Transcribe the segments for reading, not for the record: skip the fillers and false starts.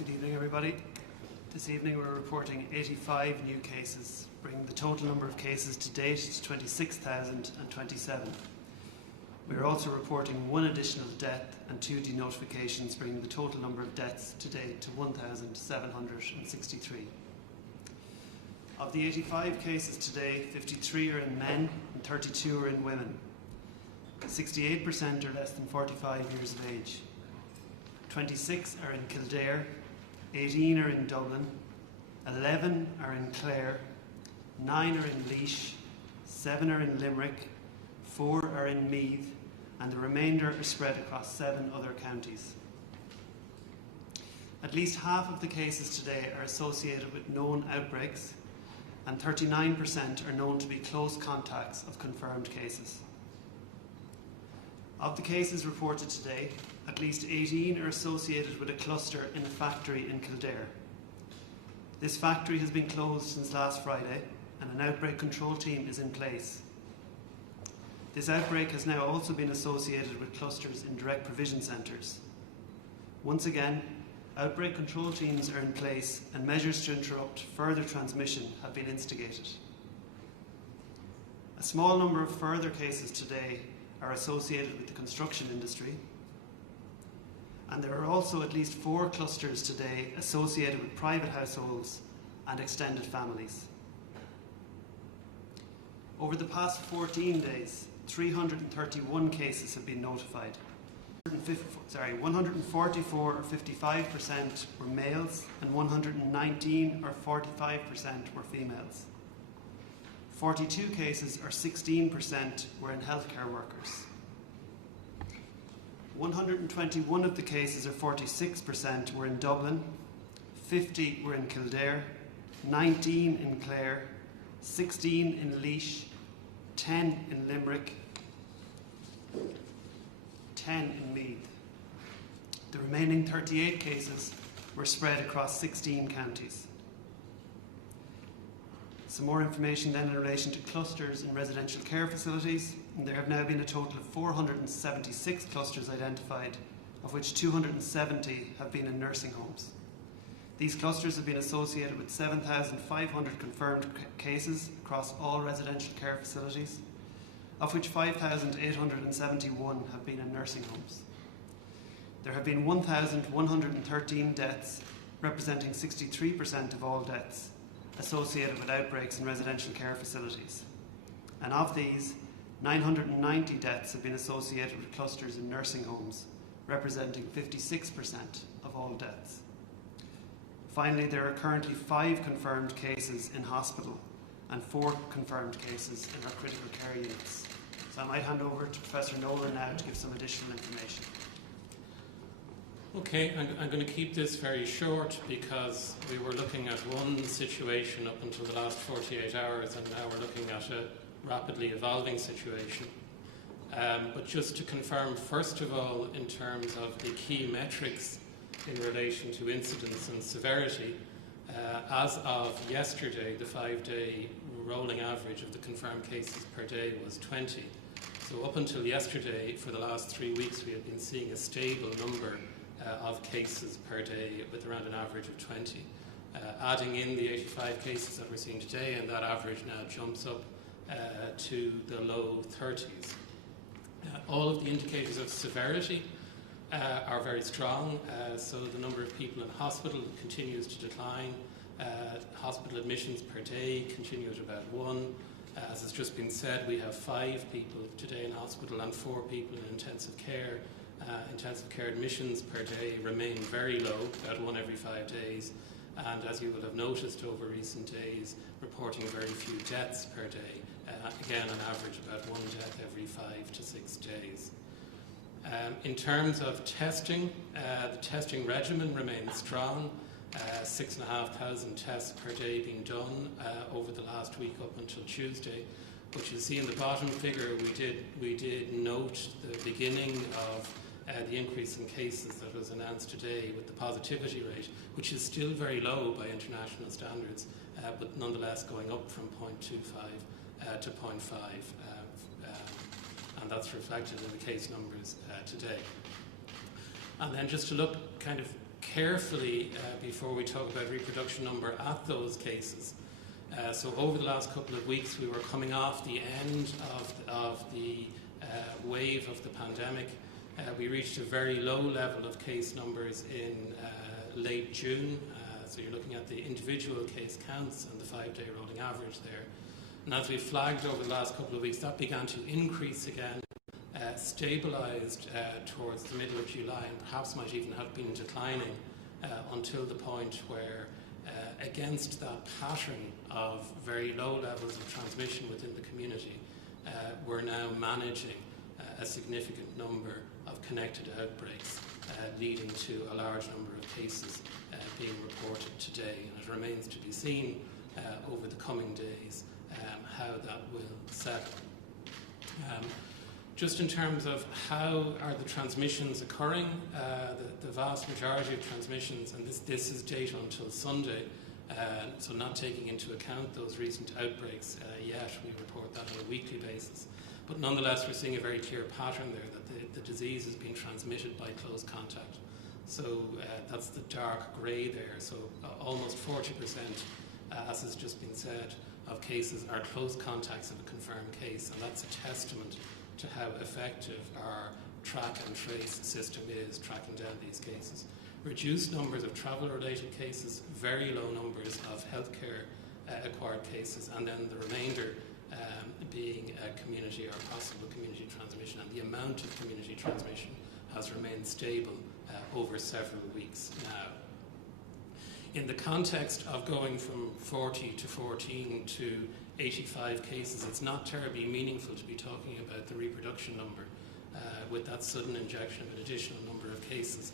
Good evening, everybody. This evening we're reporting 85 new cases, bringing the total number of cases to date to 26,027. We are also reporting one additional death and 2 denotifications, bringing the total number of deaths to date to 1,763. Of the 85 cases today, 53 are in men and 32 are in women. 68% are less than 45 years of age. 26 are in Kildare, 18 are in Dublin, 11 are in Clare, 9 are in Laois, 7 are in Limerick, 4 are in Meath, and the remainder are spread across 7 other counties. At least half of the cases today are associated with known outbreaks, and 39% are known to be close contacts of confirmed cases. Of the cases reported today, at least 18 are associated with a cluster in a factory in Kildare. This factory has been closed since last Friday, and an outbreak control team is in place. This outbreak has now also been associated with clusters in direct provision centres. Once again, outbreak control teams are in place and measures to interrupt further transmission have been instigated. A small number of further cases today are associated with the construction industry, and there are also at least 4 clusters today associated with private households and extended families. Over the past 14 days, 331 cases have been notified. 144 or 55% were males and 119 or 45% were females. 42 cases or 16% were in healthcare workers. 121 of the cases, or 46%, were in Dublin, 50 were in Kildare, 19 in Clare, 16 in Laois, 10 in Limerick, 10 in Meath. The remaining 38 cases were spread across 16 counties. Some more information then in relation to clusters in residential care facilities. There have now been a total of 476 clusters identified, of which 270 have been in nursing homes. These clusters have been associated with 7,500 confirmed cases across all residential care facilities, of which 5,871 have been in nursing homes. There have been 1,113 deaths, representing 63% of all deaths, associated with outbreaks in residential care facilities. And of these, 990 deaths have been associated with clusters in nursing homes, representing 56% of all deaths. Finally, there are currently 5 confirmed cases in hospital and 4 confirmed cases in our critical care units. So I might hand over to Professor Nolan now to give some additional information. Okay, I'm going to keep this very short because we were looking at one situation up until the last 48 hours and now we're looking at a rapidly evolving situation. But just to confirm, first of all, in terms of the key metrics in relation to incidence and severity, as of yesterday, the 5-day rolling average of the confirmed cases per day was 20. So up until yesterday, for the last 3 weeks, we had been seeing a stable number of cases per day with around an average of 20. Adding in the 85 cases that we're seeing today, and that average now jumps up to the low 30s. All of the indicators of severity are very strong, so the number of people in hospital continues to decline. Hospital admissions per day continue at about 1. As has just been said, we have 5 people today in hospital and 4 people in intensive care. Intensive care admissions per day remain very low, about 1 every 5 days, and as you will have noticed over recent days, reporting very few deaths per day, again on average about 1 death every 5 to 6 days. In terms of testing, the testing regimen remains strong, 6,500 tests per day being done over the last week up until Tuesday. But you see in the bottom figure we did note the beginning of the increase in cases that was announced today with the positivity rate, which is still very low by international standards, but nonetheless going up from 0.25 to 0.5, and that's reflected in the case numbers today. And then just to look kind of carefully before we talk about reproduction number at those cases. So over the last couple of weeks, we were coming off the end of the wave of the pandemic. We reached a very low level of case numbers in late June. So you're looking at the individual case counts and the 5-day rolling average there. And as we flagged over the last couple of weeks, that began to increase again, stabilised towards the middle of July, and perhaps might even have been declining until the point where, against that pattern of very low levels of transmission within the community, we're now managing a significant number of connected outbreaks, leading to a large number of cases being reported today. And it remains to be seen over the coming days how that will settle. Just in terms of how are the transmissions occurring, the vast majority of transmissions, and this is data until Sunday, so not taking into account those recent outbreaks yet, we report that on a weekly basis. But nonetheless, we're seeing a very clear pattern there that the disease is being transmitted by close contact. So that's the dark grey there. So almost 40%, as has just been said, of cases are close contacts of a confirmed case, and that's a testament to how effective our track and trace system is tracking down these cases. Reduced numbers of travel-related cases, very low numbers of healthcare acquired cases, and then the remainder being community or possible community transmission. And the amount of community transmission has remained stable over several weeks now. In the context of going from 40 to 14 to 85 cases, it's not terribly meaningful to be talking about the reproduction number with that sudden injection of an additional number of cases.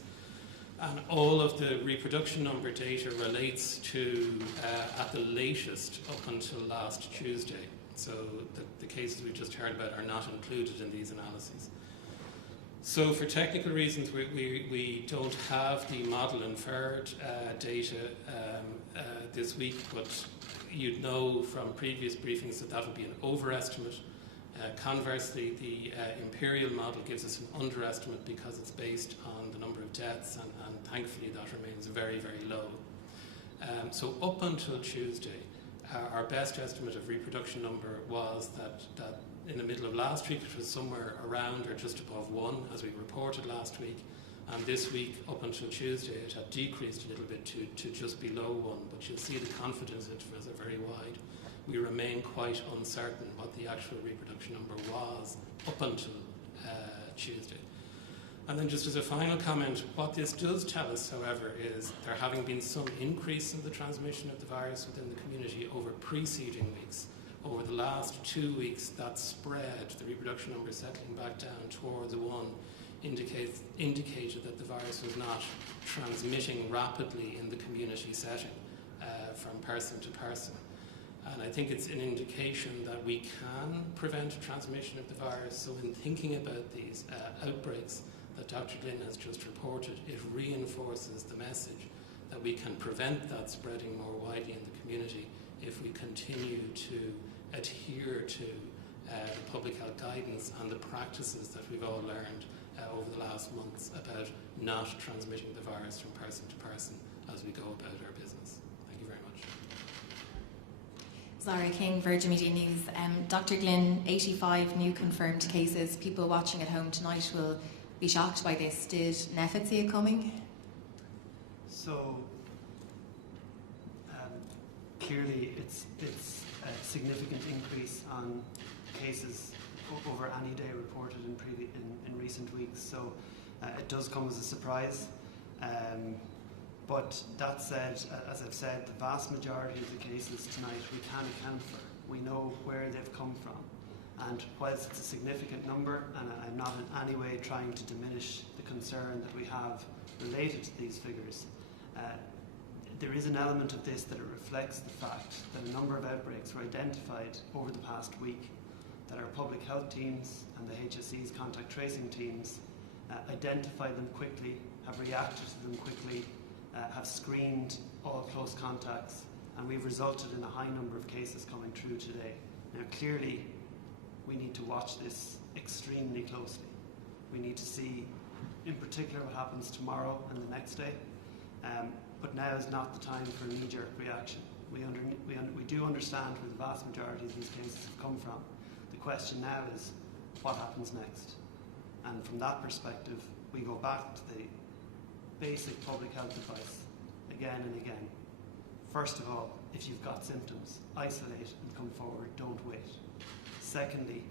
And all of the reproduction number data relates to, at the latest, up until last Tuesday. So the cases we've just heard about are not included in these analyses. So for technical reasons, we don't have the model inferred data this week, but you'd know from previous briefings that would be an overestimate. Conversely, the imperial model gives us an underestimate because it's based on the number of deaths, and thankfully that remains very, very low. So up until Tuesday, our best estimate of reproduction number was that in the middle of last week it was somewhere around or just above 1, as we reported last week, and this week up until Tuesday it had decreased a little bit to just below 1, but you'll see the confidence intervals are very wide. We remain quite uncertain what the actual reproduction number was up until Tuesday. And then just as a final comment, what this does tell us, however, is there having been some increase in the transmission of the virus within the community over preceding weeks. Over the last 2 weeks, that spread, the reproduction number settling back down towards 1, indicated that the virus was not transmitting rapidly in the community setting from person to person. And I think it's an indication that we can prevent transmission of the virus. So in thinking about these outbreaks that Dr. Glynn has just reported, it reinforces the message that we can prevent that spreading more widely in the community if we continue to adhere to the public health guidance and the practices that we've all learned over the last months about not transmitting the virus from person to person as we go about our business. Thank you very much. Zara King, Virgin Media News. Dr. Glynn, 85 new confirmed cases. People watching at home tonight will be shocked by this. Did NPHET see it coming? So clearly it's a significant increase on cases over any day reported in recent weeks. So it does come as a surprise. But that said, as I've said, the vast majority of the cases tonight we can account for. We know where they've come from. And whilst it's a significant number, and I'm not in any way trying to diminish the concern that we have related to these figures, there is an element of this that it reflects the fact that a number of outbreaks were identified over the past week, that our public health teams and the HSE's contact tracing teams identified them quickly, have reacted to them quickly, have screened all close contacts, and we've resulted in a high number of cases coming through today. Now clearly we need to watch this extremely closely. We need to see in particular what happens tomorrow and the next day. But now is not the time for a knee-jerk reaction. We do understand where the vast majority of these cases have come from. The question now is, what happens next? And from that perspective, we go back to the basic public health advice again and again. First of all, if you've got symptoms, isolate and come forward, don't wait. Secondly,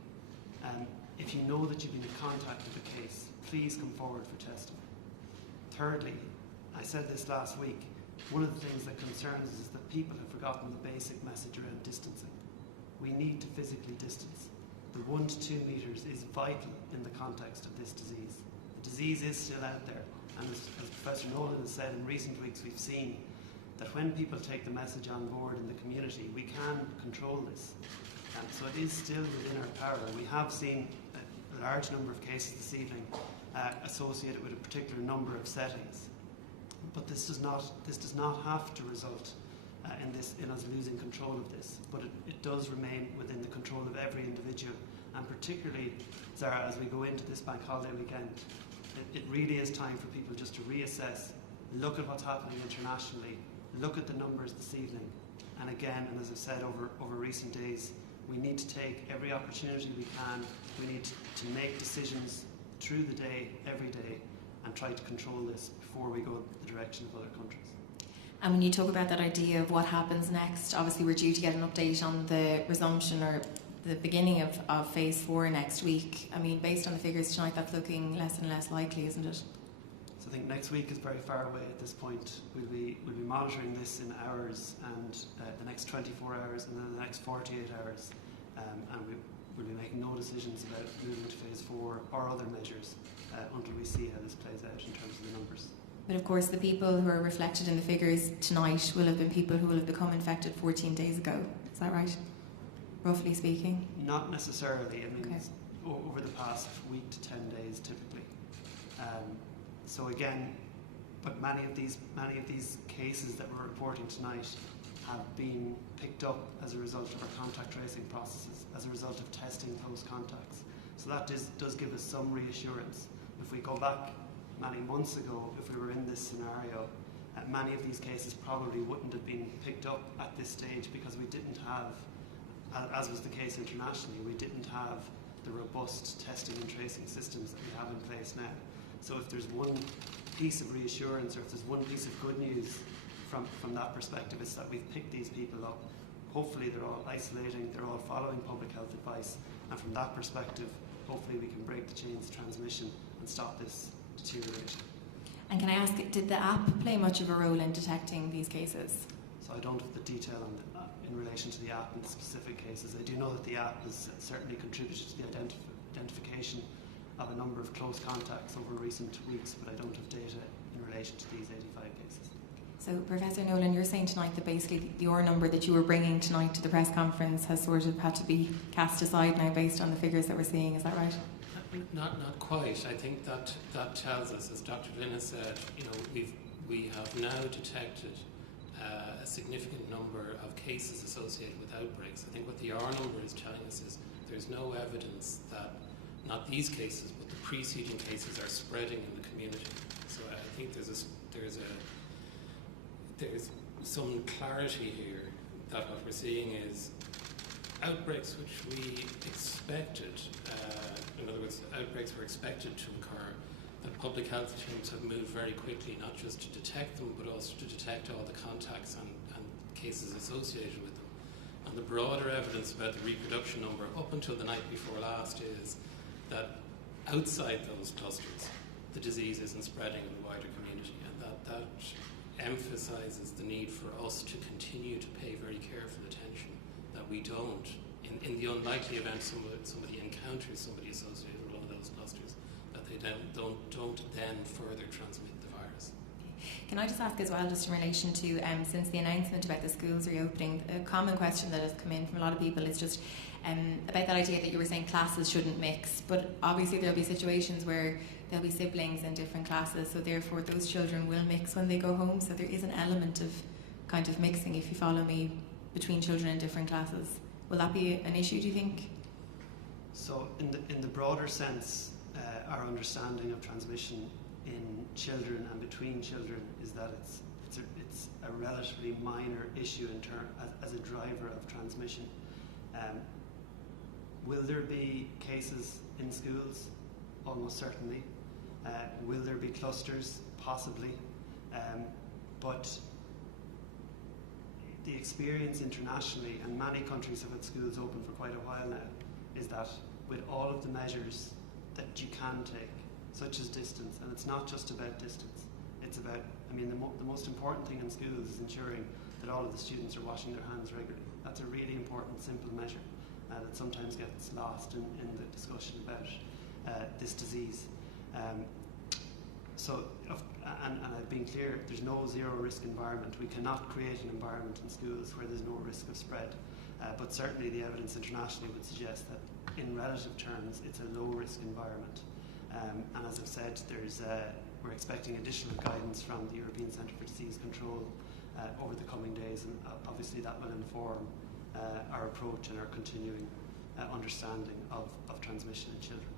if you know that you've been in contact with a case, please come forward for testing. Thirdly, I said this last week, one of the things that concerns us is that people have forgotten the basic message around distancing. We need to physically distance. The 1 to 2 metres is vital in the context of this disease. The disease is still out there, and as Professor Nolan has said, in recent weeks we've seen that when people take the message on board in the community, we can control this. So it is still within our power. We have seen a large number of cases this evening associated with a particular number of settings. But this does not have to result in us losing control of this. But it does remain within the control of every individual, and particularly, Zara, as we go into this bank holiday weekend, it really is time for people just to reassess, look at what's happening internationally, look at the numbers this evening, and again, and as I've said over recent days, we need to take every opportunity we can. We need to make decisions through the day, every day, and try to control this before we go the direction of other countries. And when you talk about that idea of what happens next, obviously we're due to get an update on the resumption or the beginning of phase 4 next week. I mean, based on the figures tonight, that's looking less and less likely, isn't it? So I think next week is very far away at this point. We'll be monitoring this in hours, and the next 24 hours, and then the next 48 hours, and we'll be making no decisions about moving to phase 4 or other measures until we see how this plays out in terms of the numbers. But of course, the people who are reflected in the figures tonight will have been people who will have become infected 14 days ago. Is that right? Roughly speaking? Not necessarily. I mean, okay. It's over the past week to 10 days typically. So again, but many of these cases that we're reporting tonight have been picked up as a result of our contact tracing processes, as a result of testing close contacts. So that does give us some reassurance. If we go back many months ago, if we were in this scenario, many of these cases probably wouldn't have been picked up at this stage because we didn't have, as was the case internationally, we didn't have the robust testing and tracing systems that we have in place now. So if there's one piece of reassurance, or if there's one piece of good news from that perspective, it's that we've picked these people up. Hopefully they're all isolating, they're all following public health advice, and from that perspective, hopefully we can break the chains of transmission and stop this deterioration. And can I ask, did the app play much of a role in detecting these cases? So I don't have the detail in relation to the app and the specific cases. I do know that the app has certainly contributed to the identification of a number of close contacts over recent weeks, but I don't have data in relation to these 85 cases. So, Professor Nolan, you're saying tonight that basically your number that you were bringing tonight to the press conference has sort of had to be cast aside now based on the figures that we're seeing, is that right? Not quite. I think that tells us, as Dr. Glynn has said, we have now detected a significant number of cases associated with outbreaks. I think what the R number is telling us is there's no evidence that not these cases, but the preceding cases are spreading in the community. So I think there's some clarity here that what we're seeing is outbreaks which we expected, in other words, outbreaks were expected to occur, that public health teams have moved very quickly, not just to detect them, but also to detect all the contacts and cases associated with them. And the broader evidence about the reproduction number up until the night before last is that outside those clusters, the disease isn't spreading in the wider community, and that emphasises the need for us to continue to pay very careful attention that we don't, in the unlikely event somebody encounters somebody associated with one of those clusters, that they don't then further transmit the virus. Can I just ask as well, just in relation to, since the announcement about the schools reopening, a common question that has come in from a lot of people is just about that idea that you were saying classes shouldn't mix, but obviously there'll be situations where there'll be siblings in different classes, so therefore those children will mix when they go home, so there is an element of kind of mixing, if you follow me, between children in different classes. Will that be an issue, do you think? So in the broader sense, our understanding of transmission in children and between children is that it's a relatively minor issue as a driver of transmission. Will there be cases in schools? Almost certainly. Will there be clusters? Possibly. But the experience internationally, and many countries have had schools open for quite a while now, is that with all of the measures that you can take, such as distance, and it's not just about distance, it's about, the most important thing in schools is ensuring that all of the students are washing their hands regularly. That's a really important, simple measure that sometimes gets lost in the discussion about this disease. And I've been clear, there's no zero risk environment. We cannot create an environment in schools where there's no risk of spread. But certainly the evidence internationally would suggest that in relative terms, it's a low risk environment. And as I've said, we're expecting additional guidance from the European Centre for Disease Control over the coming days, and obviously that will inform our approach and our continuing understanding of transmission in children.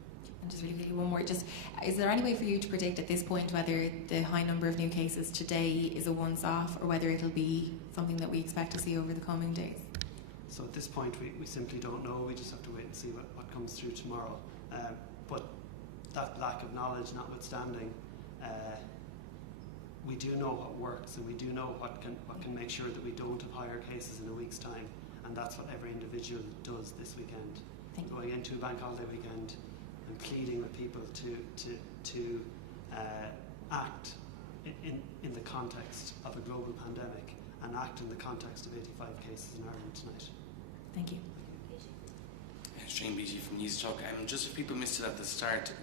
And just really quickly, one more. Is there any way for you to predict at this point whether the high number of new cases today is a once-off, or whether it'll be something that we expect to see over the coming days? So at this point, we simply don't know. We just have to wait and see what comes through tomorrow. But that lack of knowledge notwithstanding, we do know what works, and we do know what can make sure that we don't have higher cases in a week's time, and that's what every individual does this weekend. Going into a bank holiday weekend, and pleading with people to act in the context of a global pandemic, and act in the context of 85 cases in Ireland tonight. Thank you. Shane Beattie from News Talk. Just if people missed it at the start,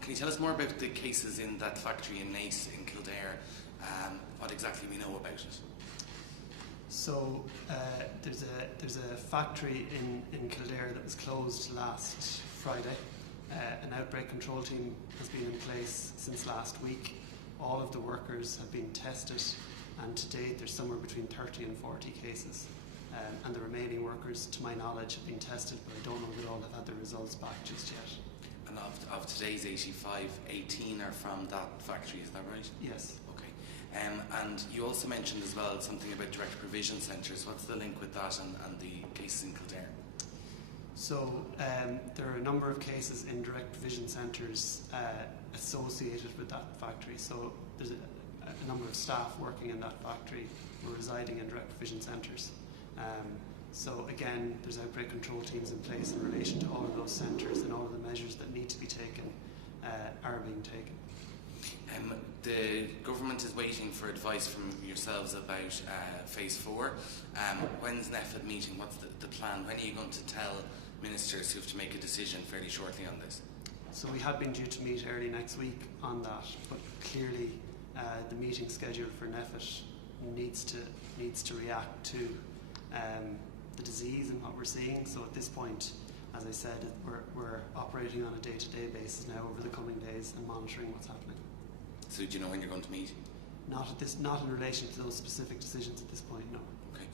can you tell us more about the cases in that factory in Naas in Kildare? What exactly we know about it? So there's a factory in Kildare that was closed last Friday. An outbreak control team has been in place since last week. All of the workers have been tested, and to date there's somewhere between 30 and 40 cases. And the remaining workers, to my knowledge, have been tested, but I don't know that all have had their results back just yet. And of today's 85, 18 are from that factory, is that right? Yes. Okay. And you also mentioned as well something about direct provision centres. What's the link with that and the cases in Kildare? So there are a number of cases in direct provision centres associated with that factory. So there's a number of staff working in that factory who are residing in direct provision centres. So again, there's outbreak control teams in place in relation to all of those centres, and all of the measures that need to be taken are being taken. The government is waiting for advice from yourselves about phase 4. When's NEFID meeting? What's the plan? When are you going to tell ministers who have to make a decision fairly shortly on this? So we had been due to meet early next week on that, but clearly the meeting schedule for NEFID needs to react to the disease and what we're seeing. So at this point, as I said, we're operating on a day-to-day basis now over the coming days and monitoring what's happening. So do you know when you're going to meet? Not in relation to those specific decisions at this point, no. Okay.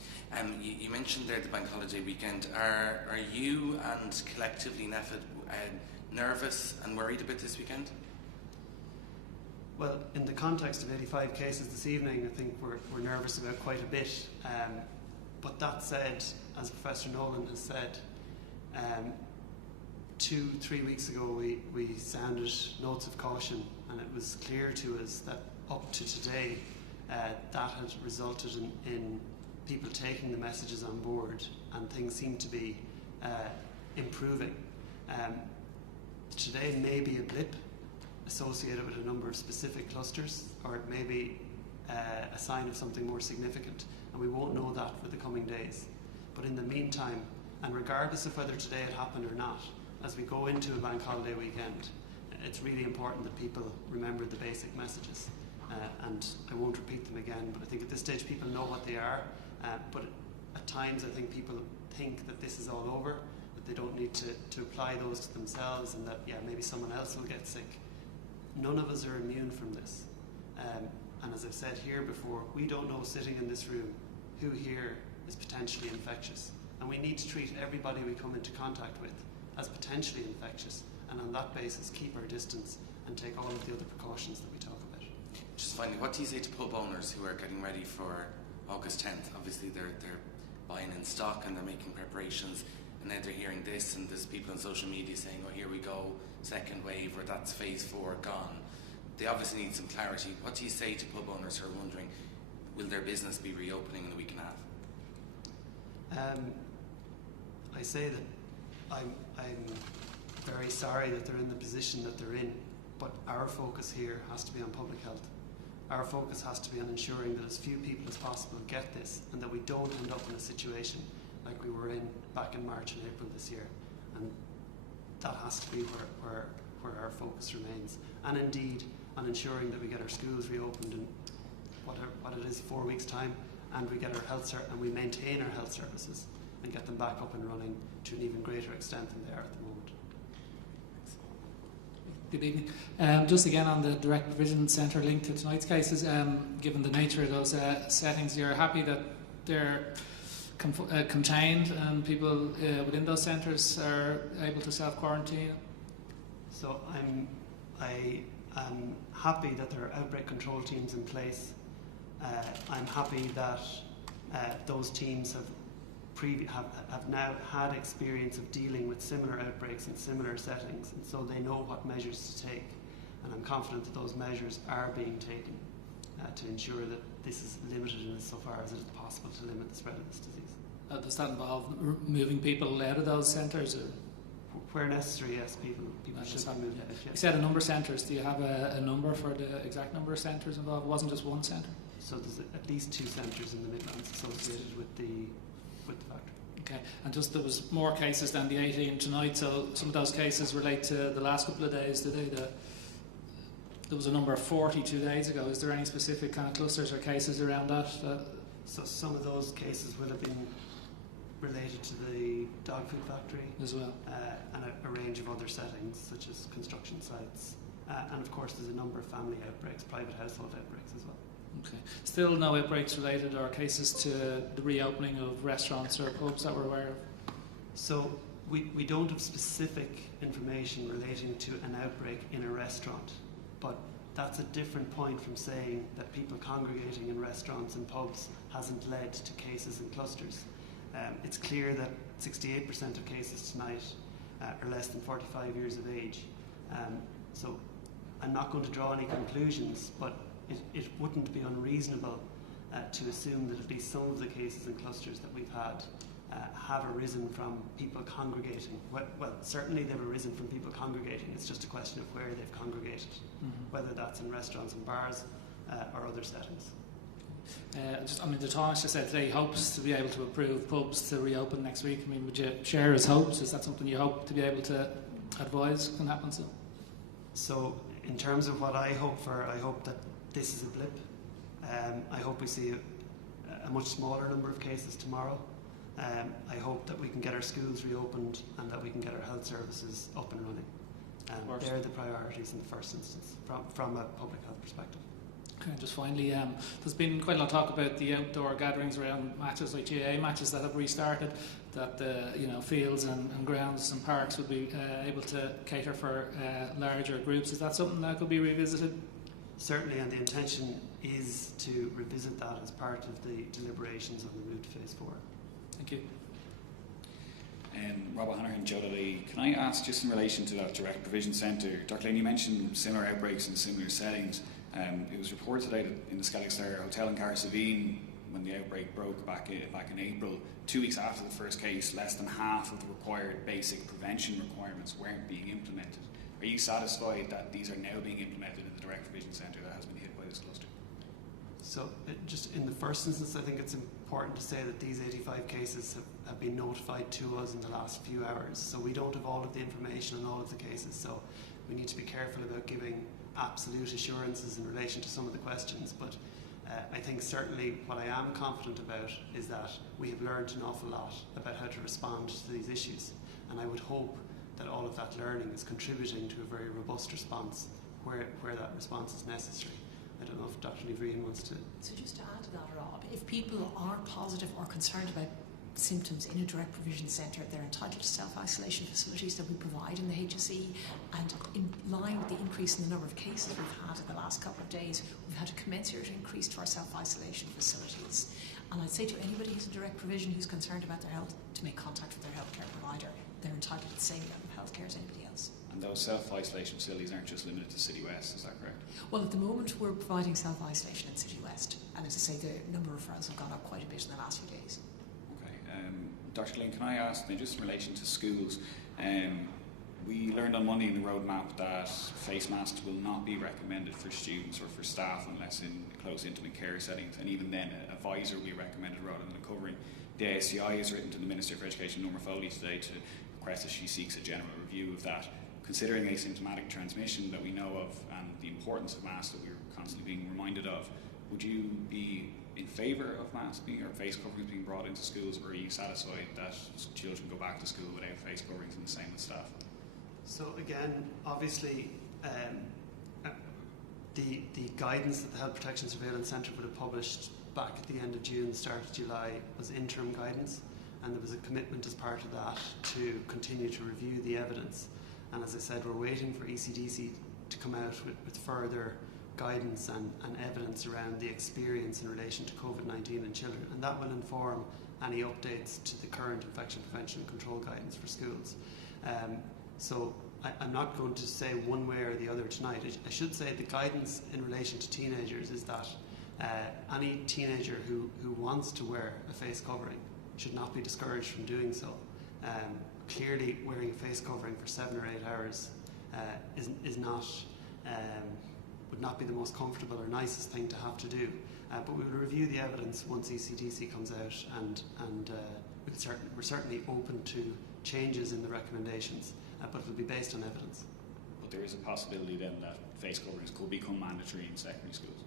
You mentioned there the bank holiday weekend. Are you and collectively NEFID nervous and worried about this weekend? Well, in the context of 85 cases this evening, I think we're nervous about quite a bit. But that said, as Professor Nolan has said, 2-3 weeks ago we sounded notes of caution, and it was clear to us that up to today that had resulted in people taking the messages on board, and things seem to be improving. Today may be a blip associated with a number of specific clusters, or it may be a sign of something more significant, and we won't know that for the coming days. But in the meantime, and regardless of whether today it happened or not, as we go into a bank holiday weekend, it's really important that people remember the basic messages. And I won't repeat them again, but I think at this stage people know what they are, but at times I think people think that this is all over, that they don't need to apply those to themselves, and that maybe someone else will get sick. None of us are immune from this. And as I've said here before, we don't know, sitting in this room, who here is potentially infectious. And we need to treat everybody we come into contact with as potentially infectious, and on that basis keep our distance and and take all of the other precautions that we talk about. Just finally, what do you say to pub owners who are getting ready for August 10th? Obviously, they're buying in stock and they're making preparations, and then they're hearing this, and there's people on social media saying, "Oh, here we go, second wave," or "That's phase 4 gone." They obviously need some clarity. What do you say to pub owners who are wondering, will their business be reopening in a week and a half? I say that I'm very sorry that they're in the position that they're in, but our focus here has to be on public health. Our focus has to be on ensuring that as few people as possible get this, and that we don't end up in a situation like we were in back in March and April this year. And that has to be where our focus remains. And indeed, on ensuring that we get our schools reopened in what it is 4 weeks' time, and we get our and we maintain our health services and get them back up and running to an even greater extent than they are at the moment. Good evening. Just again on the direct provision centre linked to tonight's cases, given the nature of those settings, you're happy that they're contained and people within those centres are able to self-quarantine? So I am happy that there are outbreak control teams in place. I'm happy that those teams have now had experience of dealing with similar outbreaks in similar settings, and so they know what measures to take. And I'm confident that those measures are being taken to ensure that this is limited in so far as it is possible to limit the spread of this disease. Does that involve moving people out of those centres? Where necessary, yes, people should be moved out. You said a number of centres. Do you have a number for the exact number of centres involved? It wasn't just one centre? So there's at least 2 centres in the Midlands associated with the factory. Okay, and just there was more cases than the 18 tonight, so some of those cases relate to the last couple of days, do they? There was a number of 40 2 days ago. Is there any specific kind of clusters or cases around that? So some of those cases will have been related to the dog food factory as well, and a range of other settings such as construction sites, and of course there's a number of family outbreaks, private household outbreaks as well. Okay. Still no outbreaks related or cases to the reopening of restaurants or pubs that we're aware of? So we don't have specific information relating to an outbreak in a restaurant, but that's a different point from saying that people congregating in restaurants and pubs hasn't led to cases in clusters. It's clear that 68% of cases tonight are less than 45 years of age. So I'm not going to draw any conclusions, but it wouldn't be unreasonable to assume that at least some of the cases and clusters that we've had have arisen from people congregating. Well, certainly they've arisen from people congregating. It's just a question of where they've congregated, whether that's in restaurants and bars or other settings. The Taoiseach said today he hopes to be able to approve pubs to reopen next week. Would you share his hopes? Is that something you hope to be able to advise can happen soon? So in terms of what I hope for, I hope that this is a blip. I hope we see a much smaller number of cases tomorrow. I hope that we can get our schools reopened and that we can get our health services up and running. They're the priorities in the first instance from a public health perspective. Okay, just finally, there's been quite a lot of talk about the outdoor gatherings around matches like GAA matches that have restarted, that the fields and grounds and parks would be able to cater for larger groups. Is that something that could be revisited? Certainly, and the intention is to revisit that as part of the deliberations on the route to phase 4. Thank you. Rob O'Hanrahan, Joe.ie. Can I ask, just in relation to that direct provision centre, Dr. Lane, you mentioned similar outbreaks in similar settings. It was reported today that in the Skellig Star Hotel in Carsavine, when the outbreak broke back in April, 2 weeks after the first case, less than half of the required basic prevention requirements weren't being implemented. Are you satisfied that these are now being implemented in the direct provision centre that has been hit by this cluster? So just in the first instance, I think it's important to say that these 85 cases have been notified to us in the last few hours. So we don't have all of the information on all of the cases. So we need to be careful about giving absolute assurances in relation to some of the questions. But I think certainly what I am confident about is that we have learned an awful lot about how to respond to these issues. And I would hope that all of that learning is contributing to a very robust response where that response is necessary. I don't know if Dr. Leverine wants to... So just to add to that, Rob, if people are positive or concerned about symptoms in a direct provision centre, they're entitled to self-isolation facilities that we provide in the HSE, and in line with the increase in the number of cases we've had in the last couple of days, we've had a commensurate increase to our self-isolation facilities. And I'd say to anybody who's in direct provision who's concerned about their health to make contact with their healthcare provider. They're entitled to the same level of healthcare as anybody else. And those self-isolation facilities aren't just limited to City West, is that correct? Well, at the moment we're providing self-isolation in City West, and as I say, the number of referrals have gone up quite a bit in the last few days. Dr. Lynn, can I ask, now just in relation to schools, we learned on Monday in the roadmap that face masks will not be recommended for students or for staff unless in close intimate care settings, and even then a visor will be recommended rather than a covering. The ASCI has written to the Minister for Education, Norma Foley, today to request that she seeks a general review of that. Considering asymptomatic transmission that we know of and the importance of masks that we're constantly being reminded of, would you be in favour of masks being or face coverings being brought into schools, or are you satisfied that children go back to school without face coverings and the same with staff? So again, obviously, the guidance that the Health Protection Surveillance Centre would have published back at the end of June, start of July, was interim guidance, and there was a commitment as part of that to continue to review the evidence. And as I said, we're waiting for ECDC to come out with further guidance and evidence around the experience in relation to COVID-19 in children, and that will inform any updates to the current infection prevention and control guidance for schools. So I'm not going to say one way or the other tonight. I should say the guidance in relation to teenagers is that any teenager who wants to wear a face covering should not be discouraged from doing so. Clearly, wearing a face covering for 7 or 8 hours is not would not be the most comfortable or nicest thing to have to do. But we will review the evidence once ECDC comes out, and we're certainly open to changes in the recommendations, but it will be based on evidence. But there is a possibility then that face coverings could become mandatory in secondary schools?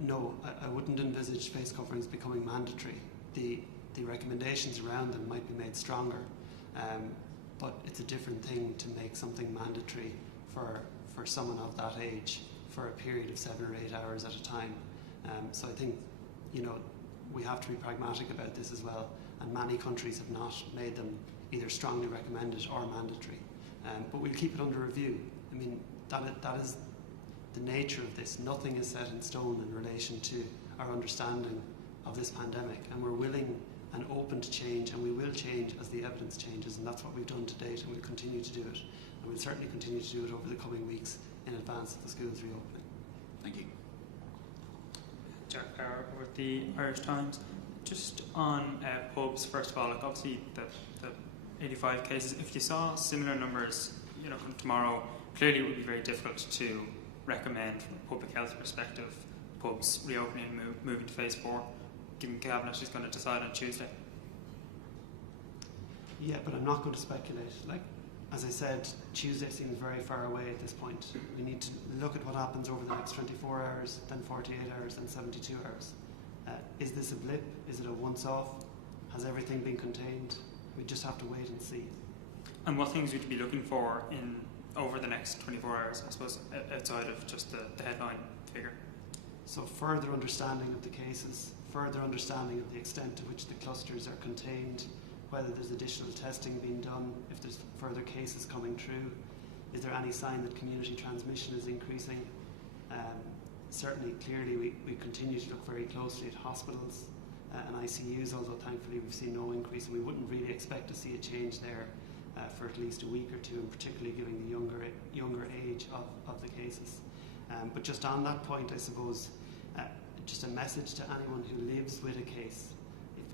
No, I wouldn't envisage face coverings becoming mandatory. The recommendations around them might be made stronger, but it's a different thing to make something mandatory for someone of that age for a period of 7 or 8 hours at a time. So I think, we have to be pragmatic about this as well, and many countries have not made them either strongly recommended or mandatory. But we'll keep it under review. I mean, that is the nature of this. Nothing is set in stone in relation to our understanding of this pandemic, and we're willing and open to change, and we will change as the evidence changes, and that's what we've done to date, and we'll continue to do it. And we'll certainly continue to do it over the coming weeks in advance of the schools reopening. Thank you. Jack Power with the Irish Times. Just on pubs, first of all, like obviously the 85 cases, if you saw similar numbers, tomorrow, clearly it would be very difficult to recommend from a public health perspective pubs reopening and moving to phase 4, given Cabinet is going to decide on Tuesday. Yeah, but I'm not going to speculate. As I said, Tuesday seems very far away at this point. We need to look at what happens over the next 24 hours, then 48 hours, then 72 hours. Is this a blip? Is it a once-off? Has everything been contained? We just have to wait and see. And what things would you be looking for over the next 24 hours, I suppose, outside of just the headline figure? So further understanding of the cases, further understanding of the extent to which the clusters are contained, whether there's additional testing being done, if there's further cases coming through, is there any sign that community transmission is increasing? Certainly, clearly, we continue to look very closely at hospitals and ICUs, although thankfully we've seen no increase, and we wouldn't really expect to see a change there for at least a week or two, and particularly given the younger age of the cases. But just on that point, I suppose, just a message to anyone who lives with a case.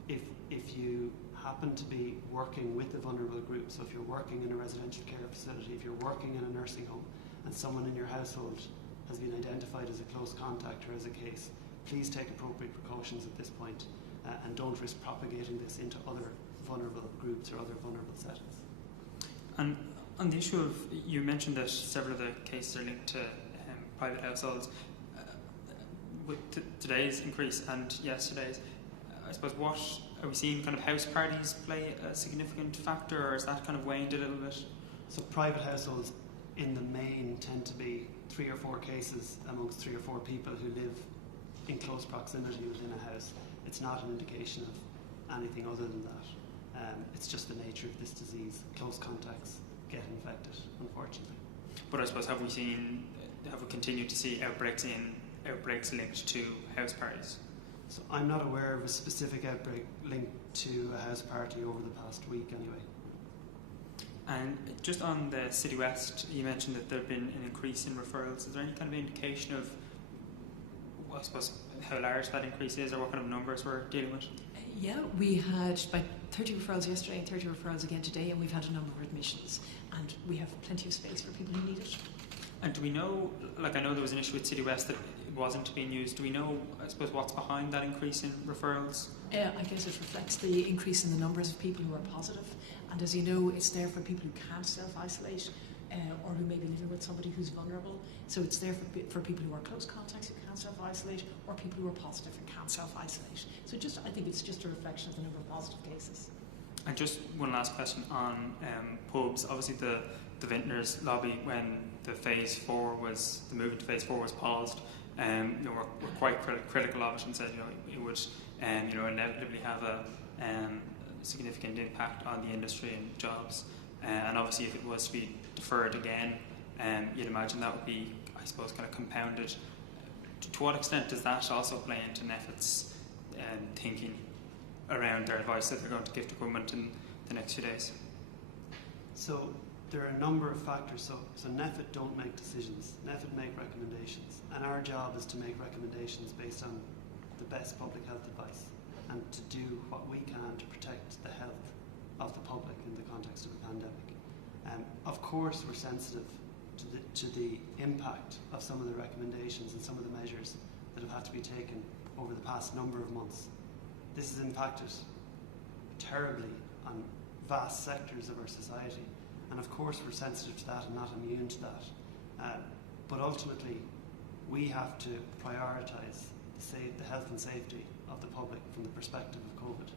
If you happen to be working with a vulnerable group, so if you're working in a residential care facility, if you're working in a nursing home, and someone in your household has been identified as a close contact or as a case, please take appropriate precautions at this point, and don't risk propagating this into other vulnerable groups or other vulnerable settings. And on the issue of, you mentioned that several of the cases are linked to private households. With today's increase and yesterday's, I suppose, what are we seeing? Kind of house parties play a significant factor, or is that kind of waned a little bit? So private households in the main tend to be 3 or 4 cases amongst 3 or 4 people who live in close proximity within a house. It's not an indication anything other than that. It's just the nature of this disease. Close contacts get infected, unfortunately. But I suppose have we continued to see outbreaks linked to house parties? So I'm not aware of a specific outbreak linked to a house party over the past week anyway. And just on the City West, you mentioned that there had been an increase in referrals. Is there any kind of indication of, I suppose, how large that increase is, or what kind of numbers we're dealing with? Yeah, we had about 30 referrals yesterday and 30 referrals again today, and we've had a number of admissions, and we have plenty of space for people who need it. And do we know, like I know there was an issue with City West that it wasn't being used. Do we know, I suppose, what's behind that increase in referrals? I guess it reflects the increase in the numbers of people who are positive. And as you know, it's there for people who can't self-isolate or who may be living with somebody who's vulnerable. So it's there for people who are close contacts who can't self-isolate or people who are positive and can't self-isolate. So I think it's just a reflection of the number of positive cases. And just one last question on pubs. Obviously the vintners lobby, when the move into phase 4 was paused, were quite critical of it and said it would inevitably have a significant impact on the industry and jobs. And obviously if it was to be deferred again, you'd imagine that would be, I suppose, kind of compounded. To what extent does that also play into NEFIT's thinking around their advice that they're going to give to government in the next few days? So there are a number of factors. So NEFIT don't make decisions. NEFIT make recommendations. And our job is to make recommendations based on the best public health advice and to do what we can to protect the health of the public in the context of a pandemic. Of course, we're sensitive to the impact of some of the recommendations and some of the measures that have had to be taken over the past number of months. This has impacted terribly on vast sectors of our society, and of course we're sensitive to that and not immune to that. But ultimately, we have to prioritise the health and safety of the public from the perspective of COVID.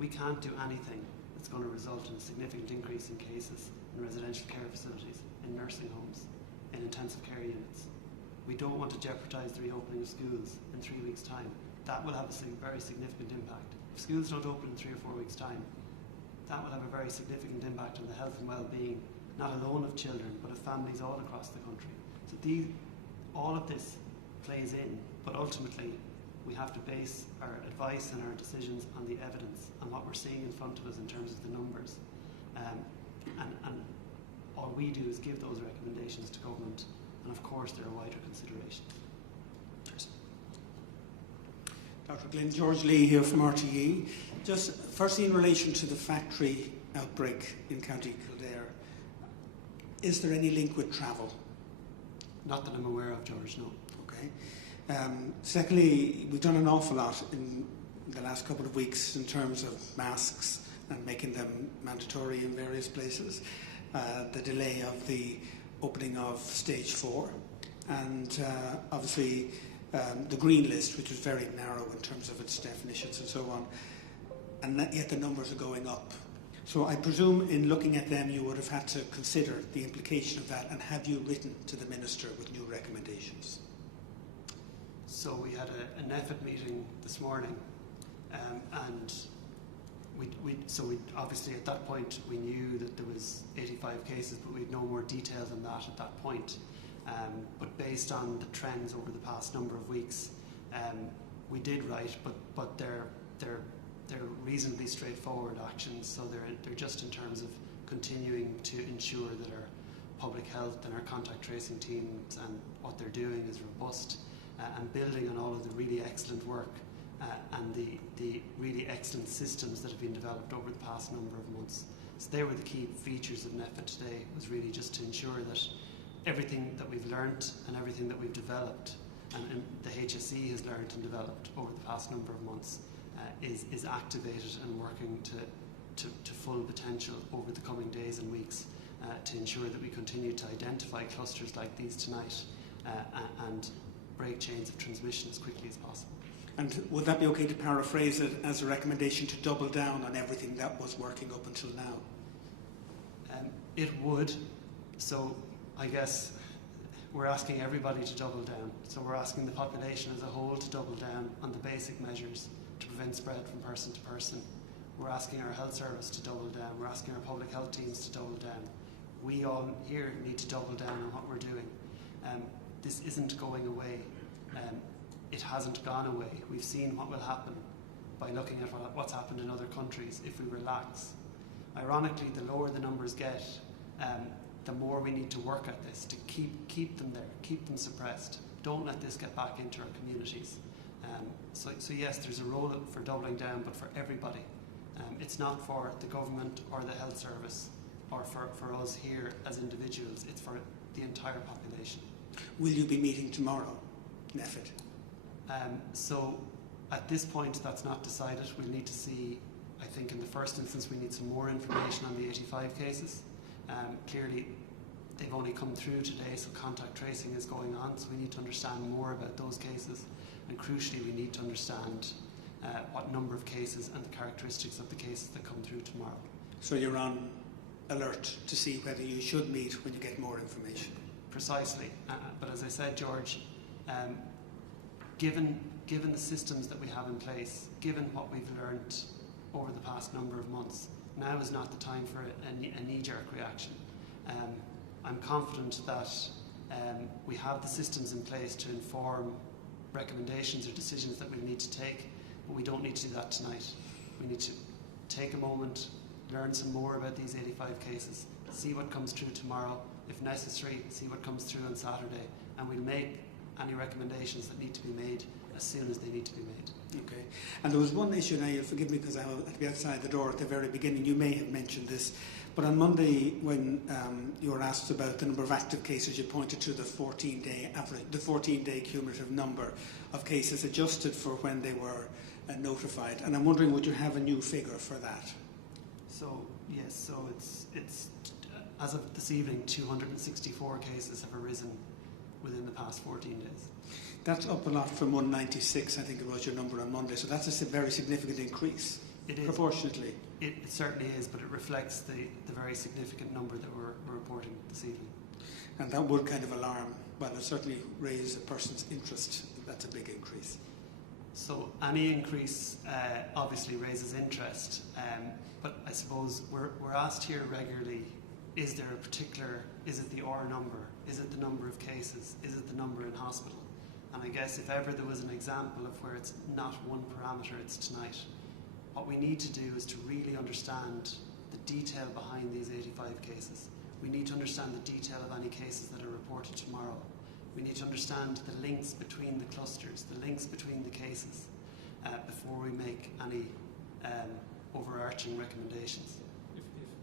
We can't do anything that's going to result in a significant increase in cases in residential care facilities, in nursing homes, in intensive care units. We don't want to jeopardise the reopening of schools in 3 weeks' time. That will have a very significant impact. If schools don't open in 3 or 4 weeks' time, that will have a very significant impact on the health and well-being, not alone of children, but of families all across the country. So all of this plays in, but ultimately we have to base our advice and our decisions on the evidence and what we're seeing in front of us in terms of the numbers. And all we do is give those recommendations to government, and of course there are wider considerations. Dr. Glynn, George Lee here from RTE. Just firstly in relation to the factory outbreak in County Kildare, is there any link with travel? Not that I'm aware of, George, no. Okay. Secondly, we've done an awful lot in the last couple of weeks in terms of masks and making them mandatory in various places. The delay of the opening of stage 4 and obviously the green list, which was very narrow in terms of its definitions and so on, and yet the numbers are going up. So I presume in looking at them you would have had to consider the implication of that, and have you written to the Minister with new recommendations? So we had an NEFIT meeting this morning, and we obviously at that point we knew that there was 85 cases, but we had no more detail than that at that point. But based on the trends over the past number of weeks, we did write, but they're reasonably straightforward actions. So they're just in terms of continuing to ensure that our public health and our contact tracing teams and what they're doing is robust, and building on all of the really excellent work and the really excellent systems that have been developed over the past number of months. So they were the key features of NEFIT today, was really just to ensure that everything that we've learnt and everything that we've developed and the HSE has learnt and developed over the past number of months is activated and working to full potential over the coming days and weeks to ensure that we continue to identify clusters like these tonight and break chains of transmission as quickly as possible. And would that be okay to paraphrase it as a recommendation to double down on everything that was working up until now? It would. So I guess we're asking everybody to double down. So we're asking the population as a whole to double down on the basic measures to prevent spread from person to person. We're asking our health service to double down. We're asking our public health teams to double down. We all here need to double down on what we're doing. This isn't going away. It hasn't gone away. We've seen what will happen by looking at what's happened in other countries if we relax. Ironically, the lower the numbers get, the more we need to work at this to keep them there, keep them suppressed. Don't let this get back into our communities. So yes, there's a role for doubling down, but for everybody. It's not for the government or the health service or for us here as individuals. It's for the entire population. Will you be meeting tomorrow, NPHET? So at this point, that's not decided. We'll need to see, I think in the first instance, we need some more information on the 85 cases. Clearly, they've only come through today, so contact tracing is going on, so we need to understand more about those cases. And crucially, we need to understand what number of cases and the characteristics of the cases that come through tomorrow. So you're on alert to see whether you should meet when you get more information? Precisely. But as I said, George, given the systems that we have in place, given what we've learned over the past number of months, now is not the time for a knee-jerk reaction. I'm confident that we have the systems in place to inform recommendations or decisions that we need to take, but we don't need to do that tonight. We need to take a moment, learn some more about these 85 cases, see what comes through tomorrow, if necessary, see what comes through on Saturday, and we'll make any recommendations that need to be made as soon as they need to be made. Okay. And there was one issue, now you'll forgive me because I had to be outside the door at the very beginning, you may have mentioned this, but on Monday when you were asked about the number of active cases, you pointed to the 14-day average, the 14-day cumulative number of cases adjusted for when they were notified. And I'm wondering, would you have a new figure for that? So, yes, so it's as of this evening, 264 cases have arisen within the past 14 days. That's up a lot from 196, I think it was your number on Monday, so that's a very significant increase. It is. Proportionately. It certainly is, but it reflects the very significant number that we're reporting this evening. And that would kind of alarm, well, it certainly raise a person's interest. That's a big increase. So any increase obviously raises interest, but I suppose we're asked here regularly, is there a particular, is it the R number, is it the number of cases, is it the number in hospital? And I guess if ever there was an example of where it's not one parameter, it's tonight. What we need to do is to really understand the detail behind these 85 cases. We need to understand the detail of any cases that are reported tomorrow. We need to understand the links between the clusters, the links between the cases, before we make any overarching recommendations.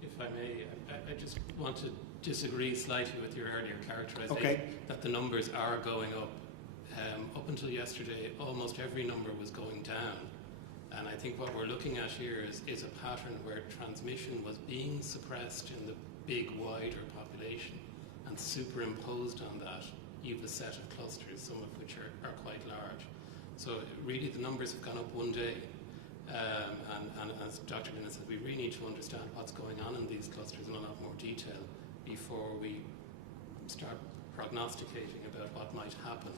If I may, I just want to disagree slightly with your earlier characterisation, okay, that the numbers are going up. Up until yesterday, almost every number was going down. And I think what we're looking at here is a pattern where transmission was being suppressed in the big, wider population, and superimposed on that, you have a set of clusters, some of which are quite large. So really the numbers have gone up one day. And as Dr. Linnan said, we really need to understand what's going on in these clusters in a lot more detail before we start prognosticating about what might happen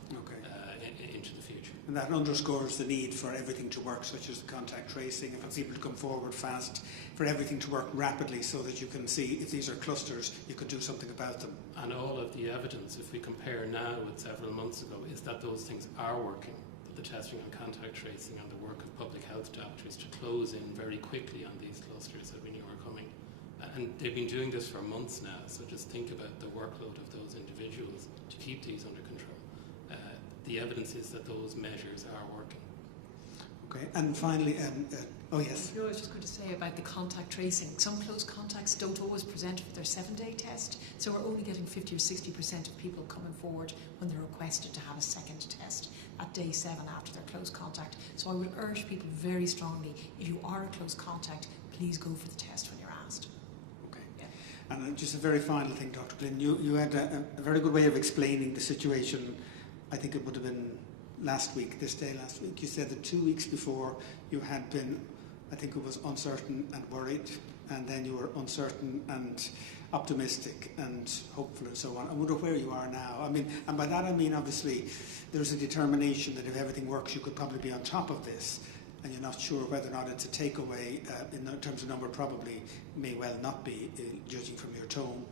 into the future. And that underscores the need for everything to work, such as the contact tracing, and for people to come forward fast, for everything to work rapidly so that you can see if these are clusters, you can do something about them. And all of the evidence, if we compare now with several months ago, is that those things are working. That the testing and contact tracing and the work of public health doctors to close in very quickly on these clusters that we knew were coming. And they've been doing this for months now, so just think about the workload of those individuals to keep these under control. The evidence is that those measures are working. Okay, and finally, oh yes. No, I was just going to say about the contact tracing. Some close contacts don't always present for their 7-day test, so we're only getting 50 or 60% of people coming forward when they're requested to have a second test at day 7 after their close contact. So I would urge people very strongly, if you are a close contact, please go for the test when you're asked. Okay. Yeah. And just a very final thing, Dr. Glynn, you had a very good way of explaining the situation. I think it would have been last week. You said that 2 weeks before you had been, I think it was uncertain and worried, and then you were uncertain and optimistic and hopeful and so on. I wonder where you are now. I mean, and by that I mean obviously there's a determination that if everything works you could probably be on top of this. and you're not sure whether or not it's a takeaway in terms of number, probably may well not be, judging from your tone.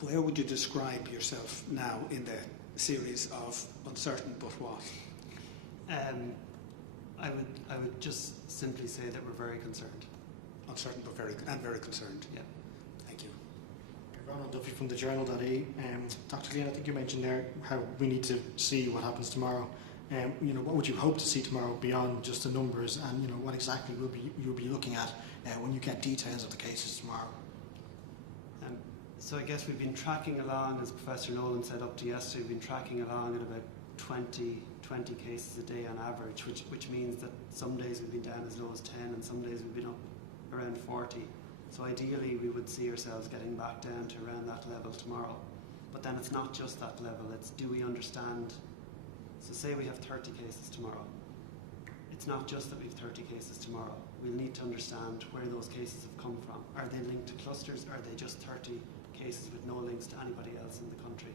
Where would you describe yourself now in the series of uncertain but what? I would just simply say that we're very concerned. Uncertain but very concerned. Yeah. Thank you. Ronald Duffy from the rte. Dr. Leon, I think you mentioned there how we need to see what happens tomorrow. What would you hope to see tomorrow beyond just the numbers, and what exactly you'll be looking at when you get details of the cases tomorrow? So I guess we've been tracking along, as Professor Nolan said up to yesterday, we've been tracking along at about 20 cases a day on average, which means that some days we've been down as low as 10 and some days we've been up around 40. So ideally we would see ourselves getting back down to around that level tomorrow. But then it's not just that level, it's do we understand. So say we have 30 cases tomorrow. It's not just that we have 30 cases tomorrow. We'll need to understand where those cases have come from. Are they linked to clusters? Are they just 30 cases with no links to anybody else in the country?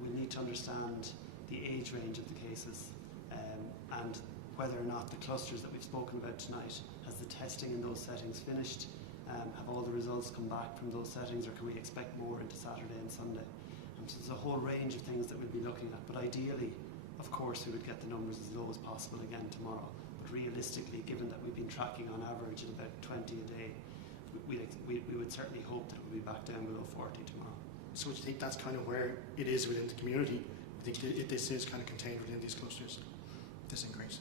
We'll need to understand the age range of the cases and whether or not the clusters that we've spoken about tonight, has the testing in those settings finished? Have all the results come back from those settings, or can we expect more into Saturday and Sunday? So there's a whole range of things that we'll be looking at, but ideally, of course, we would get the numbers as low as possible again tomorrow. But realistically, given that we've been tracking on average at about 20 a day, we would certainly hope that it would be back down below 40 tomorrow. So would you think that's kind of where it is within the community? I think this is kind of contained within these clusters, this increase?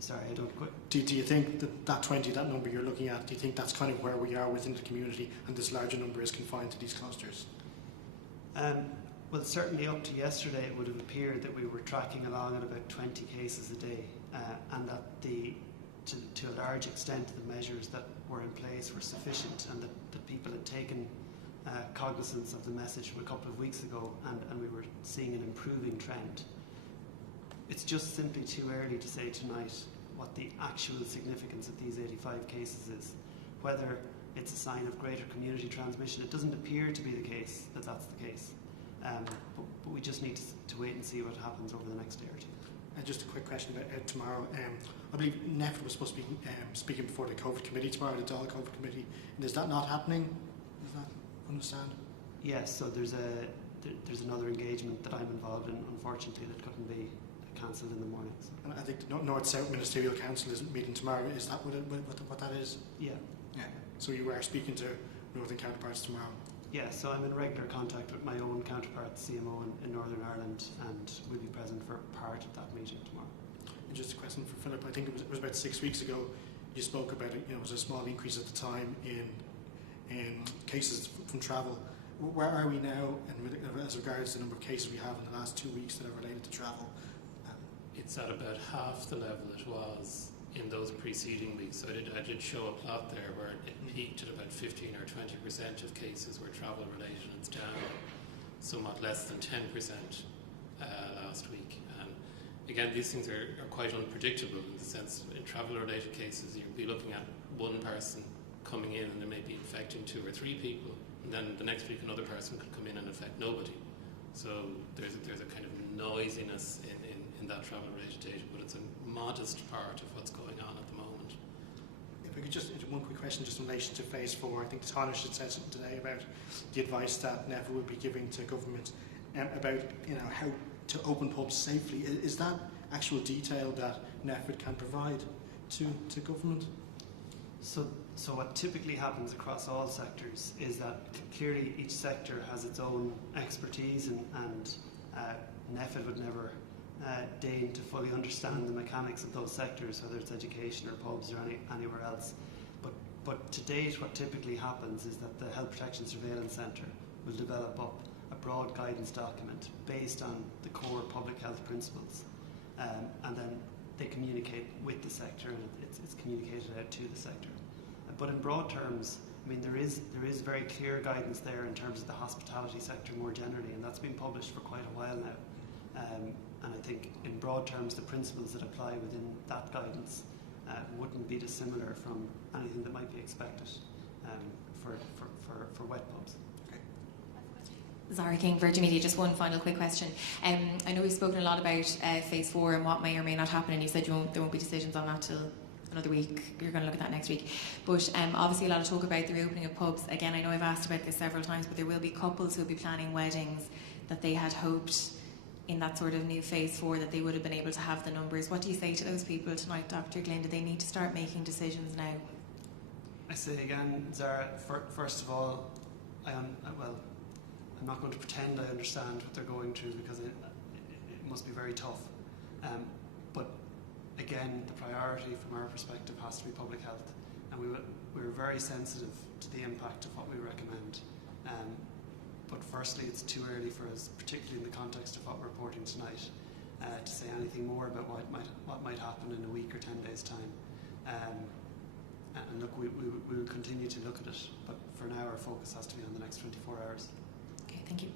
Sorry, I don't quite... Do you think that 20, that number you're looking at, do you think that's kind of where we are within the community and this larger number is confined to these clusters? Well, certainly up to yesterday it would have appeared that we were tracking along at about 20 cases a day and that to a large extent the measures that were in place were sufficient and that people had taken cognizance of the message from a couple of weeks ago and we were seeing an improving trend. It's just simply too early to say tonight what the actual significance of these 85 cases is. Whether it's a sign of greater community transmission, it doesn't appear to be the case that that's the case. But we just need to wait and see what happens over the next day or two. Just a quick question about tomorrow. I believe NEF was supposed to be speaking before the COVID committee tomorrow, the Dáil COVID committee. And is that not happening? Does that understand? Yes, so there's another engagement that I'm involved in, unfortunately, that couldn't be cancelled in the morning. So. And I think the North-South Ministerial Council is meeting tomorrow. Is that what that is? Yeah. Yeah. So you are speaking to Northern counterparts tomorrow? Yeah, so I'm in regular contact with my own counterpart, CMO in Northern Ireland, and will be present for part of that meeting tomorrow. And just a question for Philip. I think it was about 6 weeks ago you spoke about it. It was a small increase at the time in cases from travel. Where are we now, and as regards to the number of cases we have in the last 2 weeks that are related to travel? It's at about half the level it was in those preceding weeks. So I did show a plot there where it peaked at about 15 or 20% of cases were travel related, and it's down somewhat less than 10% last week. And again, these things are quite unpredictable in the sense in travel related cases you'll be looking at one person coming in and they may be infecting 2 or 3 people, and then the next week another person could come in and infect nobody. So there's a kind of noisiness in that travel related data, but it's a modest part of what's going on at the moment. If we could just, one quick question just in relation to phase 4. I think the Taoiseach had said something today about the advice that NEFA would be giving to government about how to open pubs safely. Is that actual detail that NEFA can provide to government? So what typically happens across all sectors is that clearly each sector has its own expertise and NEFA would never deign to fully understand the mechanics of those sectors, whether it's education or pubs or anywhere else. But to date, what typically happens is that the Health Protection Surveillance Centre will develop up a broad guidance document based on the core public health principles, and then they communicate with the sector, and it's communicated out to the sector. But in broad terms, I mean, there is very clear guidance there in terms of the hospitality sector more generally, and that's been published for quite a while now. And I think in broad terms the principles that apply within that guidance wouldn't be dissimilar from anything that might be expected for wet pubs. Okay. Zara King, Virgin Media. Just one final quick question. I know we've spoken a lot about phase 4 and what may or may not happen, and you said there won't be decisions on that till another week. You're going to look at that next week. But obviously a lot of talk about the reopening of pubs. Again, I know I've asked about this several times, but there will be couples who will be planning weddings that they had hoped in that sort of new phase 4 that they would have been able to have the numbers. What do you say to those people tonight, Dr. Glynn? Do they need to start making decisions now? I say again, Zara, first of all, I'm not going to pretend I understand what they're going through, because it must be very tough. But again, the priority from our perspective has to be public health, and we're very sensitive to the impact of what we recommend. But firstly, it's too early for us, particularly in the context of what we're reporting tonight, to say anything more about what might happen in a week or 10 days' time. And look, we will continue to look at it, but for now our focus has to be on the next 24 hours. Okay, thank you.